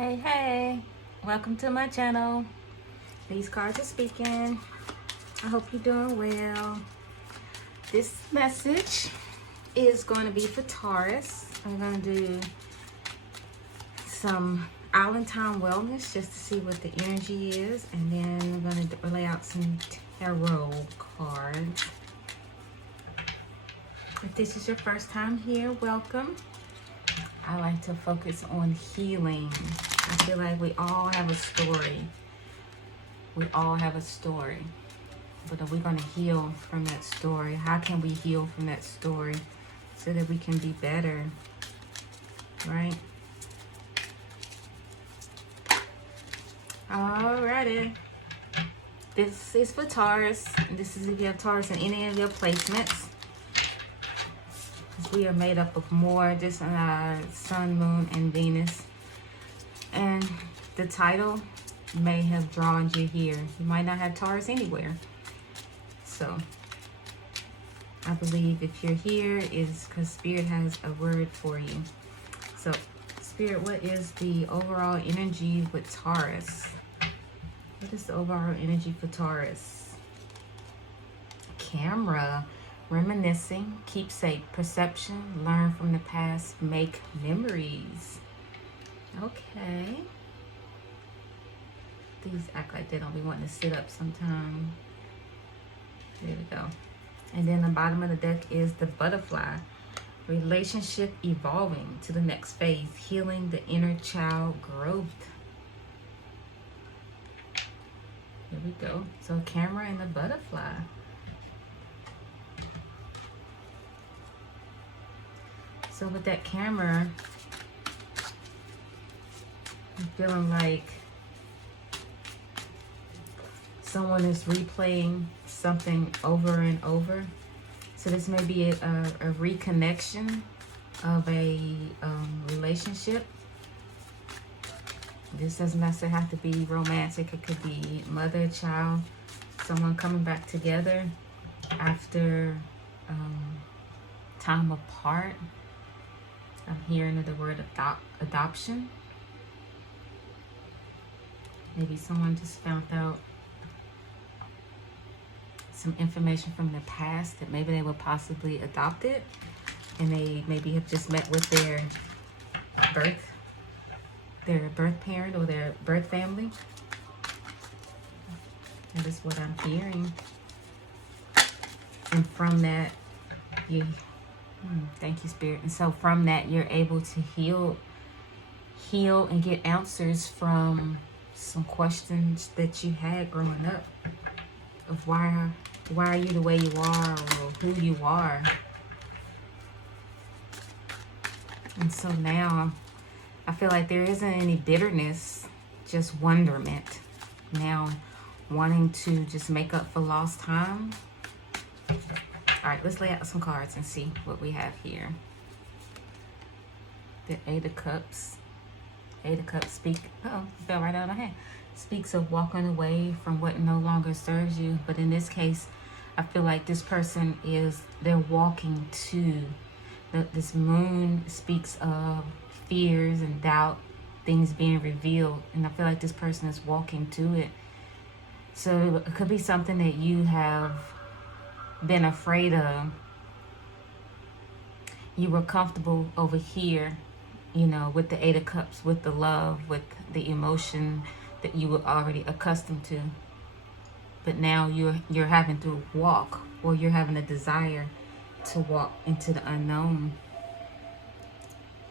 Hey, welcome to my channel. These cards are speaking. I hope you're doing well. This message is going to be for Taurus. I'm going to do some island time wellness just to see what the energy is, and then I'm going to lay out some tarot cards. If this is your first time here, welcome. I like to focus on healing. I feel like we all have a story. We all have a story. But are we going to heal from that story? How can we heal from that story so that we can be better? Right? Alrighty. This is for Taurus. This is if you have Taurus in any of your placements. We are made up of more, just Sun, Moon, and Venus. And the title may have drawn you here. You might not have Taurus anywhere. So I believe if you're here is because Spirit has a word for you. So Spirit, what is the overall energy with Taurus? What is the overall energy for Taurus? Camera. Reminiscing, keepsake, perception, learn from the past, make memories. Okay. These act like they don't be wanting to sit up sometime. There we go. And then the bottom of the deck is the butterfly. Relationship evolving to the next phase, healing the inner child growth. Here we go. So camera and the butterfly. So with that camera, I'm feeling like someone is replaying something over and over. So this may be a reconnection of a relationship. This doesn't necessarily have to be romantic. It could be mother, child, someone coming back together after time apart. I'm hearing the word adoption. Maybe someone just found out some information from the past that maybe they were possibly adopted, and they maybe have just met with their birth parent or their birth family. That is what I'm hearing. And from that, thank you, Spirit. And so from that, you're able to heal and get answers from some questions that you had growing up of why are you the way you are, or who you are. And so now I feel like there isn't any bitterness, just wonderment. Now wanting to just make up for lost time. All right, let's lay out some cards and see what we have here. The Eight of Cups. Eight of Cups fell right out of my hand. Speaks of walking away from what no longer serves you. But in this case, I feel like this person they're walking to. This moon speaks of fears and doubt, things being revealed. And I feel like this person is walking to it. So it could be something that you have been afraid of. You were comfortable over here, with the Eight of Cups, with the love, with the emotion that you were already accustomed to. But now you're having to walk, or you're having a desire to walk into the unknown,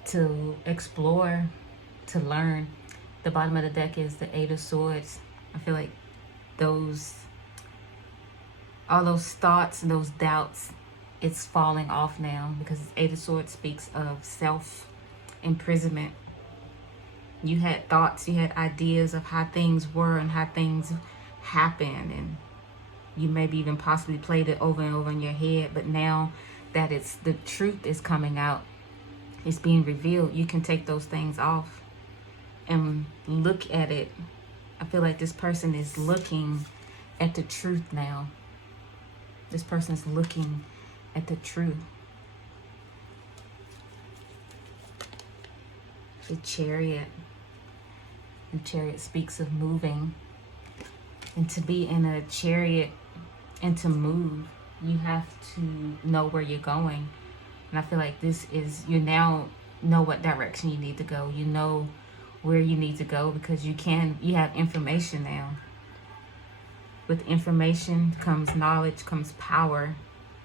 to explore, to learn. The bottom of the deck is the Eight of Swords. I feel like all those thoughts and those doubts, it's falling off now, because Eight of Swords speaks of self-imprisonment. You had thoughts, you had ideas of how things were and how things happened, and you maybe even possibly played it over and over in your head. But now that the truth is coming out, it's being revealed, you can take those things off and look at it. I feel like this person is looking at the truth now. This person is looking at the truth. The Chariot. The chariot speaks of moving. And to be in a chariot and to move, you have to know where you're going. And I feel like this is, you now know what direction you need to go. You know where you need to go because you have information now. With information comes knowledge, comes power,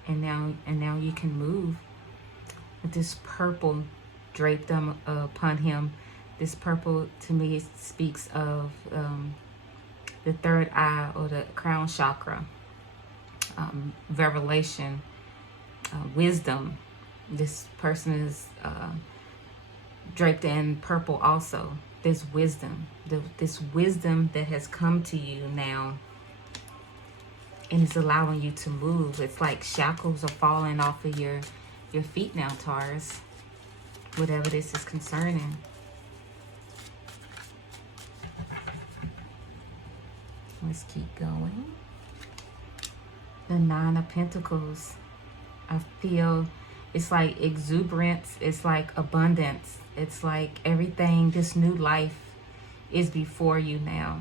and now you can move. With this purple draped upon him, this purple to me speaks of the third eye or the crown chakra, revelation, wisdom. This person is draped in purple also. There's wisdom, this wisdom that has come to you now, and it's allowing you to move. It's like shackles are falling off of your feet now, Taurus, whatever this is concerning. Let's keep going. The Nine of Pentacles. I feel it's like exuberance. It's like abundance. It's like everything, this new life is before you now.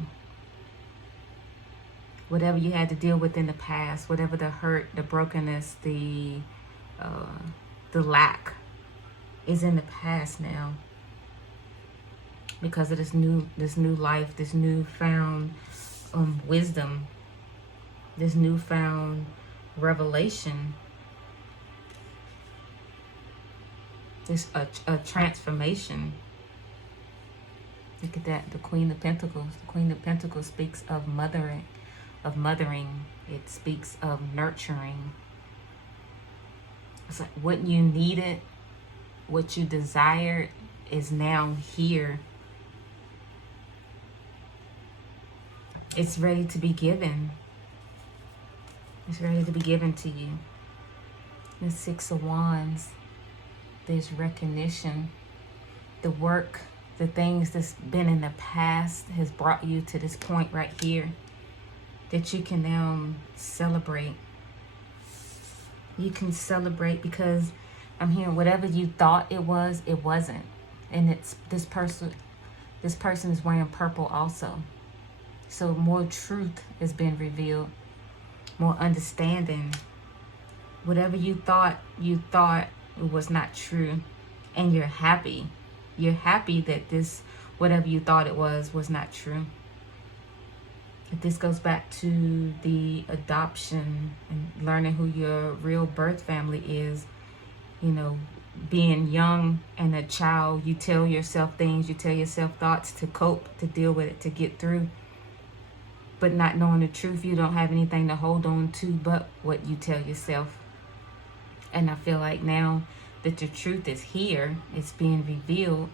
Whatever you had to deal with in the past, whatever the hurt, the brokenness, the lack is in the past now. Because of this new life, this newfound wisdom, this newfound revelation, this a transformation. Look at that, the Queen of Pentacles. The Queen of Pentacles speaks of mothering. It speaks of nurturing. It's like what you needed, what you desired is now here. It's ready to be given. It's ready to be given to you. The Six of Wands. There's recognition. The work, the things that's been in the past has brought you to this point right here that you can now celebrate. You can celebrate because I'm hearing whatever you thought it wasn't. And it's this person is wearing purple also. So more truth has been revealed, more understanding. Whatever you thought it was not true, and you're happy. You're happy that this, whatever you thought it was not true. If this goes back to the adoption and learning who your real birth family is, you know, being young and a child, you tell yourself things, you tell yourself thoughts to cope, to deal with it, to get through. But not knowing the truth, you don't have anything to hold on to but what you tell yourself. And I feel like now that the truth is here, it's being revealed,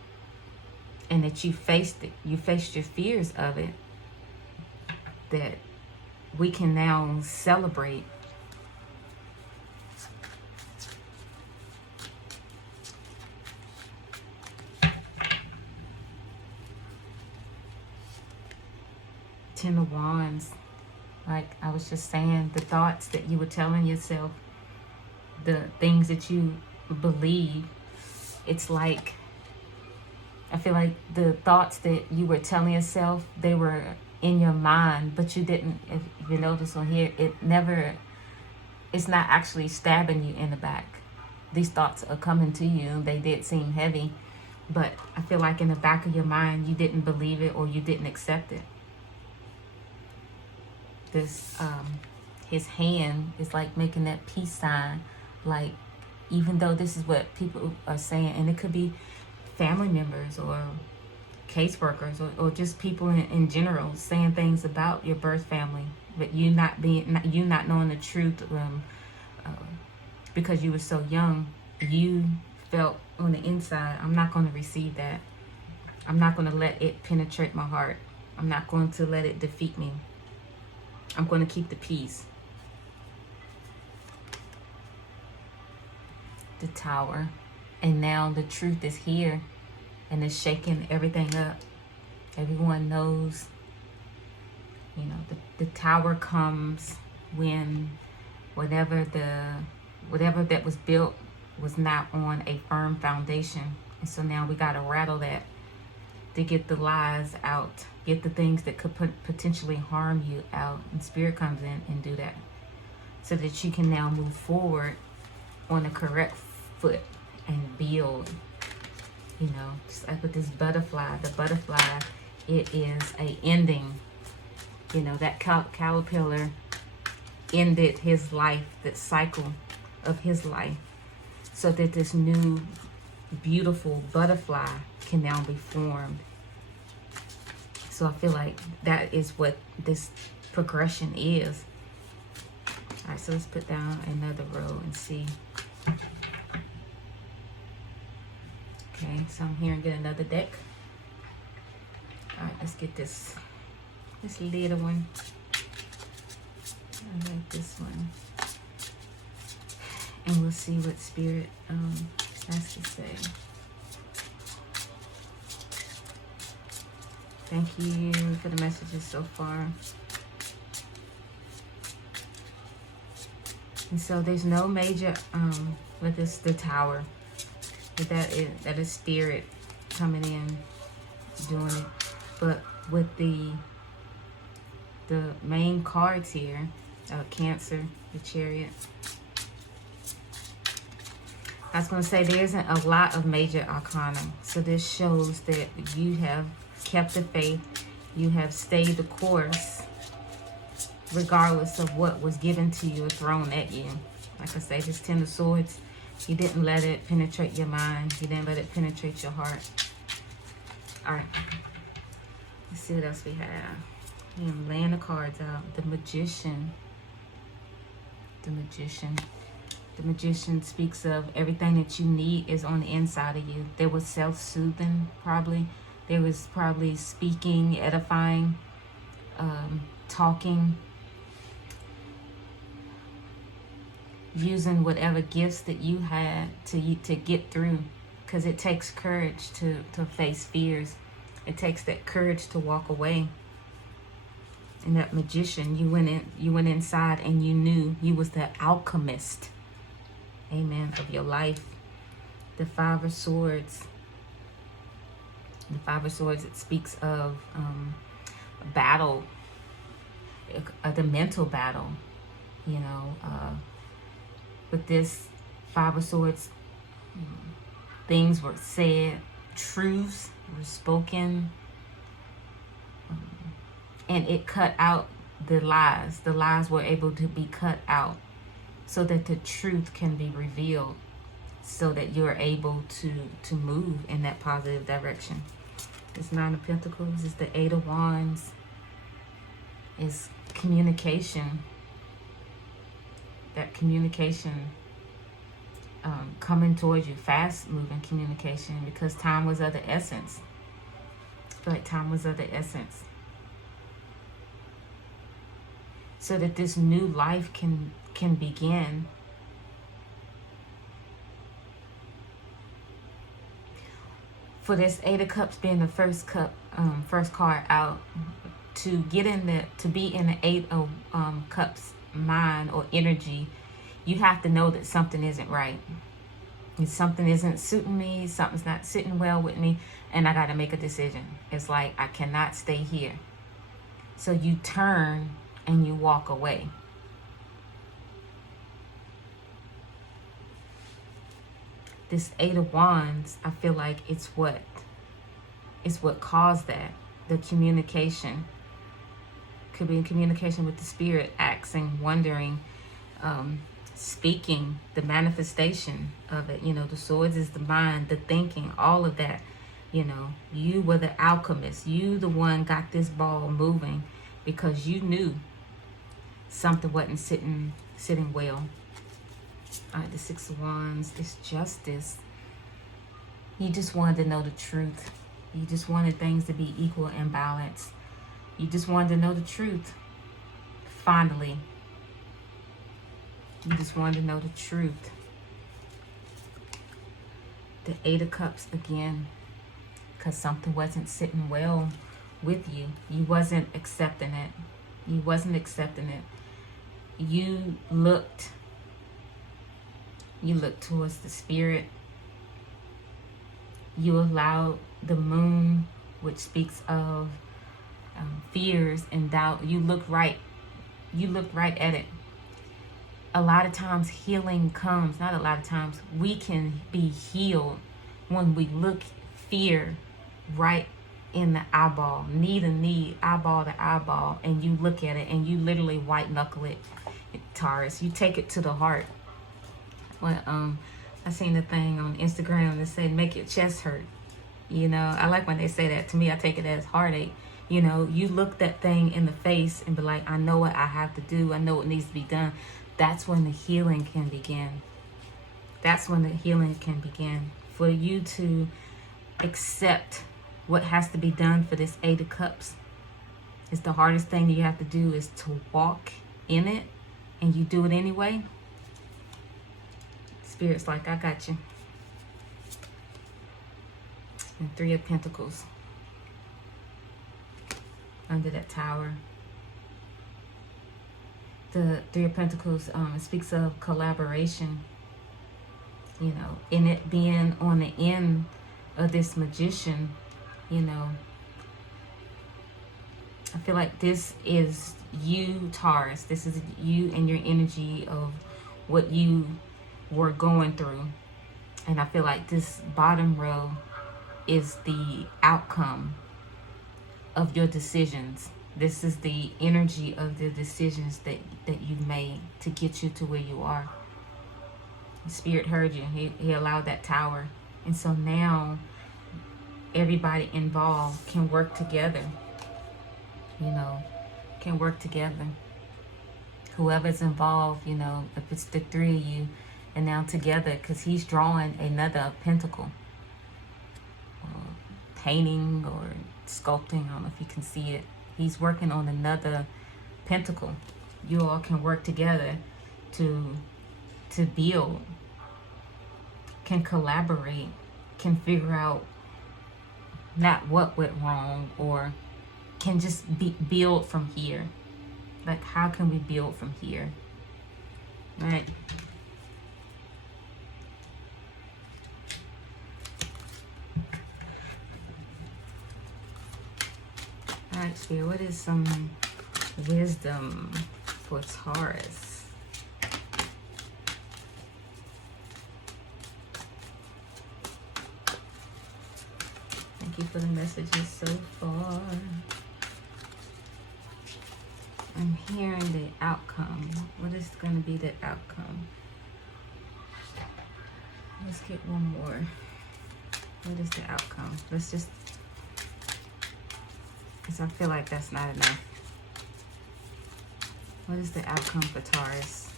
and that you faced it, you faced your fears of it, that we can now celebrate. Ten of Wands. Like I was just saying, the thoughts that you were telling yourself, the things that you believe, it's like, I feel like the thoughts that you were telling yourself, they were in your mind, but you didn't, if you notice on here, it's not actually stabbing you in the back. These thoughts are coming to you. They did seem heavy, but I feel like in the back of your mind, you didn't believe it or you didn't accept it. This, his hand is like making that peace sign, like, even though this is what people are saying, and it could be family members or caseworkers or just people in general saying things about your birth family, but you not knowing the truth, because you were so young, you felt on the inside, I'm not going to receive that. I'm not going to let it penetrate my heart. I'm not going to let it defeat me. I'm going to keep the peace. The Tower. And now the truth is here, and it's shaking everything up. Everyone knows, you know, the Tower comes when whatever that was built was not on a firm foundation. And so now we got to rattle that. to get the lies out, get the things that could potentially harm you out. And Spirit comes in and do that so that you can now move forward on the correct foot and build. You know, just like with this butterfly, the butterfly, it is a ending. You know, that caterpillar ended his life, that cycle of his life, so that this new beautiful butterfly can now be formed. So I feel like that is what this progression is. All right, so let's put down another row and see. Okay, so I'm here and get another deck. All right, let's get this little one. I like this one. And we'll see what Spirit has to say. Thank you for the messages so far. And so there's no major with this, the Tower. That is Spirit coming in, doing it. But with the main cards here, Cancer, the Chariot. I was going to say there isn't a lot of major arcana. So this shows that you have kept the faith. You have stayed the course regardless of what was given to you or thrown at you. Like I say, this Ten of Swords, you didn't let it penetrate your mind. You didn't let it penetrate your heart. All right. Let's see what else we have. I'm laying the cards out. The Magician. The Magician. The Magician speaks of everything that you need is on the inside of you. There was self-soothing, probably. There was probably speaking, edifying, talking, using whatever gifts that you had to get through. Because it takes courage to face fears. It takes that courage to walk away. And that Magician, you went inside and you knew you was the alchemist. Amen. Of your life. The Five of Swords. The Five of Swords, it speaks of a battle, the mental battle, you know. With this Five of Swords, things were said, truths were spoken, and it cut out the lies. The lies were able to be cut out so that the truth can be revealed, so that you're able to move in that positive direction. This Nine of Pentacles is the Eight of Wands. Is communication. That communication coming towards you, fast moving communication, because time was of the essence. I feel like time was of the essence. So that this new life can begin. For this Eight of Cups being the first card out, to get in to be in the Eight of Cups mind or energy, you have to know that something isn't right. And something isn't suiting me, something's not sitting well with me, and I got to make a decision. It's like, I cannot stay here. So you turn and you walk away. This Eight of Wands, I feel like it's what caused that. The communication. Could be in communication with the Spirit, asking, wondering, speaking, the manifestation of it. You know, the Swords is the mind, the thinking, all of that. You know, you were the alchemist. You the one got this ball moving because you knew something wasn't sitting well. All right, the Six of Wands, this Justice. You just wanted to know the truth. You just wanted things to be equal and balanced. You just wanted to know the truth. Finally. You just wanted to know the truth. The Eight of Cups again. Because something wasn't sitting well with you. You wasn't accepting it. You wasn't accepting it. You looked towards the Spirit. You allowed the moon which speaks of fears and doubt. You look right at it. A lot of times healing comes, not a lot of times, we can be healed when we look fear right in the eyeball, knee to knee, eyeball to eyeball, and you look at it and you literally white knuckle it, Taurus. You take it to the heart. Well, I seen the thing on Instagram that said make your chest hurt. You know, I like when they say that. To me, I take it as heartache. You know, you look that thing in the face and be like, I know what I have to do. I know what needs to be done. That's when the healing can begin. That's when the healing can begin. For you to accept what has to be done for this Eight of Cups. It's the hardest thing you have to do is to walk in it, and you do it anyway. Spirit's like, I got you. And Three of Pentacles under that tower. The Three of Pentacles, it speaks of collaboration. You know, in it being on the end of this Magician, you know, I feel like this is you, Taurus. This is you and your energy of what you were going through. And I feel like this bottom row is the outcome of your decisions. This is the energy of the decisions that you've made to get you to where you are. The Spirit heard you. He allowed that tower. And so now everybody involved can work together. You know, can work together. Whoever's involved, you know, if it's the three of you, and now together, because he's drawing another pentacle. Painting or sculpting, I don't know if you can see it. He's working on another pentacle. You all can work together to build, can collaborate, can figure out not what went wrong, or can just build from here. Like, how can we build from here? Right? Alright, Spirit, what is some wisdom for Taurus? Thank you for the messages so far. I'm hearing the outcome. What is going to be the outcome? Let's get one more. What is the outcome? Let's just... because I feel like that's not enough. What is the outcome for Taurus?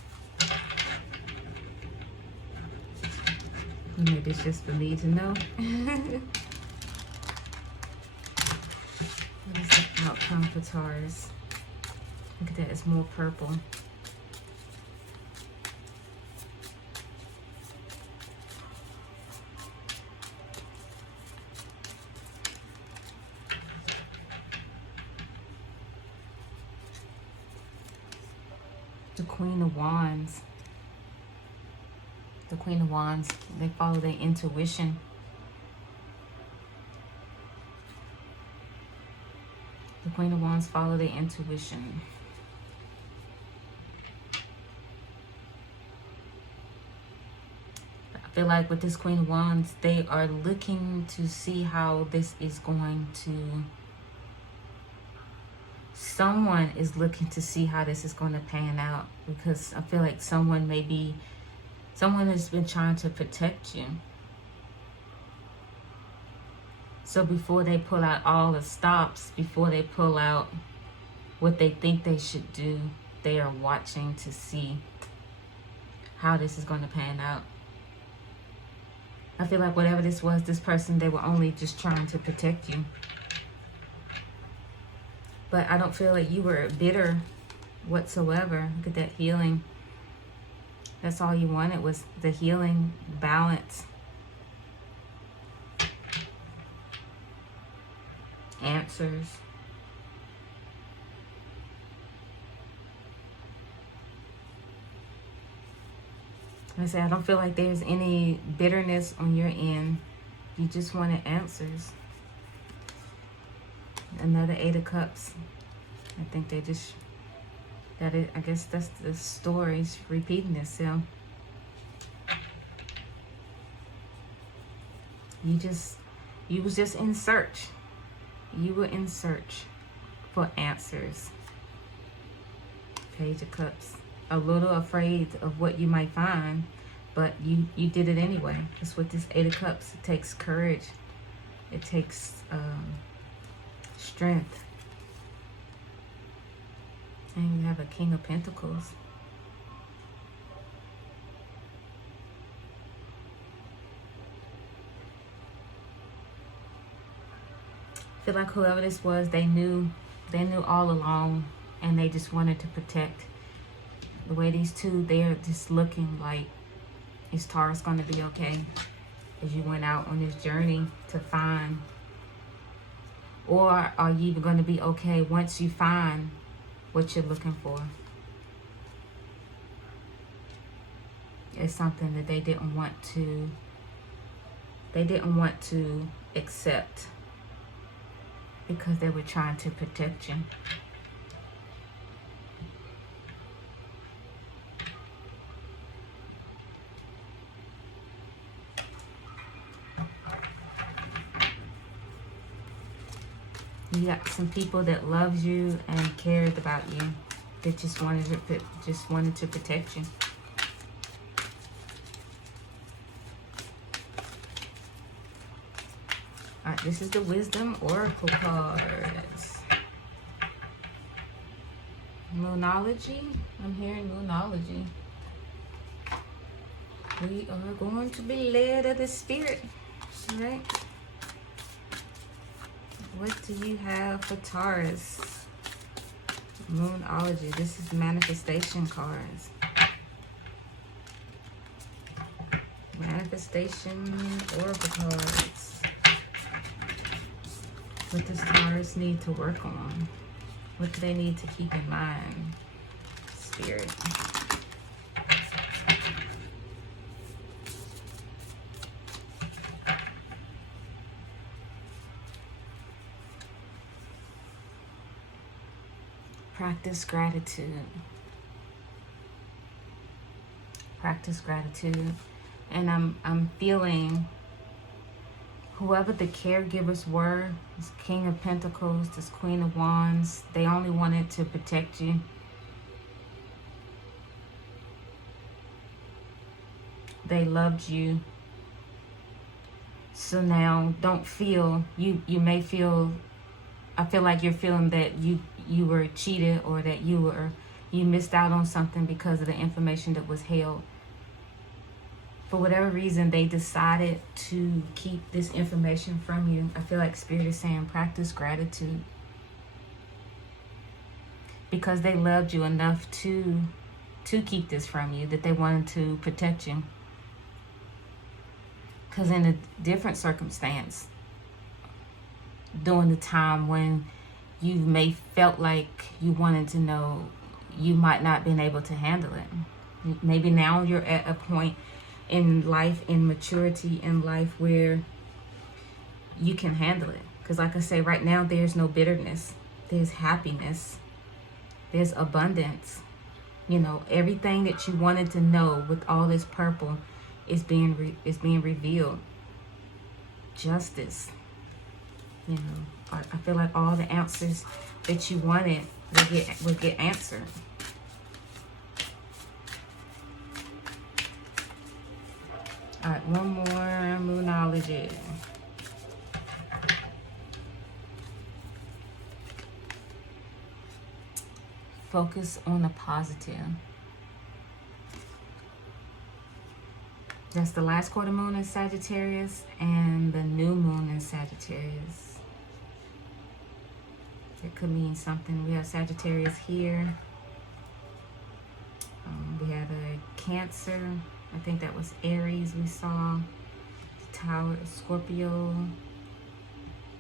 Maybe it's just for me to know. What is the outcome for Taurus? Look at that, it's more purple. The Queen of Wands. The Queen of Wands, they follow their intuition. The Queen of Wands follow their intuition. I feel like with this Queen of Wands, they are looking to see how this is going to... someone is looking to see how this is going to pan out, because I feel like someone has been trying to protect you. So before they pull out all the stops, before they pull out what they think they should do, they are watching to see how this is going to pan out. I feel like whatever this was, this person, they were only just trying to protect you. But I don't feel like you were bitter whatsoever. Look at that healing. That's all you wanted, was the healing, balance, answers. I say, I don't feel like there's any bitterness on your end. You just wanted answers. another Eight of Cups. I think they just, I guess that's the story's repeating itself. You was just in search. You were in search for answers. Page of Cups. A little afraid of what you might find, but you did it anyway. That's what this Eight of Cups. It takes courage. It takes strength. And you have a King of Pentacles. I feel like whoever this was, they knew all along, and they just wanted to protect. The way these two, they're just looking like, is Taurus going to be okay? As you went out on this journey to find, or are you even going to be okay once you find what you're looking for? It's something that they didn't want to accept, because they were trying to protect you. You got some people that loves you and cared about you, that just wanted to protect you. Alright, this is the Wisdom Oracle cards. Moonology. I'm hearing moonology. We are going to be led of the Spirit. Alright. What do you have for Taurus? Moonology. This is manifestation cards. Manifestation oracle cards. What does Taurus need to work on? What do they need to keep in mind? Spirit. Practice gratitude. Practice gratitude. And I'm feeling whoever the caregivers were, this King of Pentacles, this Queen of Wands, they only wanted to protect you. They loved you. So now don't feel, you may feel, I feel like you're feeling that you were cheated, or that you missed out on something because of the information that was held. For whatever reason, they decided to keep this information from you. I feel like Spirit is saying practice gratitude, because they loved you enough to keep this from you, that they wanted to protect you. Because in a different circumstance, during the time when you may felt like you wanted to know, you might not been able to handle it. Maybe now you're at a point in life, in maturity in life, where you can handle it. Because like I say, right now there's no bitterness, there's happiness, there's abundance. You know, everything that you wanted to know with all this purple is being revealed. Justice. You know, I feel like all the answers that you wanted will get answered. All right, one more moonology. Focus on the positive. That's the last quarter moon in Sagittarius and the new moon in Sagittarius. It could mean something. We have Sagittarius here. We had a Cancer. I think that was Aries we saw. Tower, Scorpio.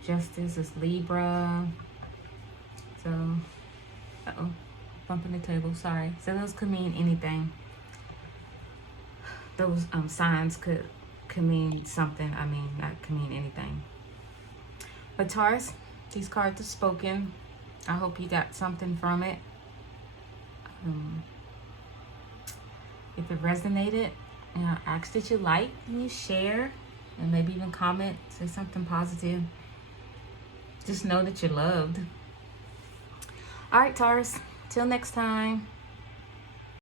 Justice is Libra. So, uh-oh, bumping the table, sorry. So those could mean anything. Those signs could mean something. I mean, that could mean anything. But Taurus, These cards are spoken. I hope you got something from it. If it resonated, I ask that you like and you share, and maybe even comment, say something positive. Just know that you're loved. All right, Taurus. Till next time.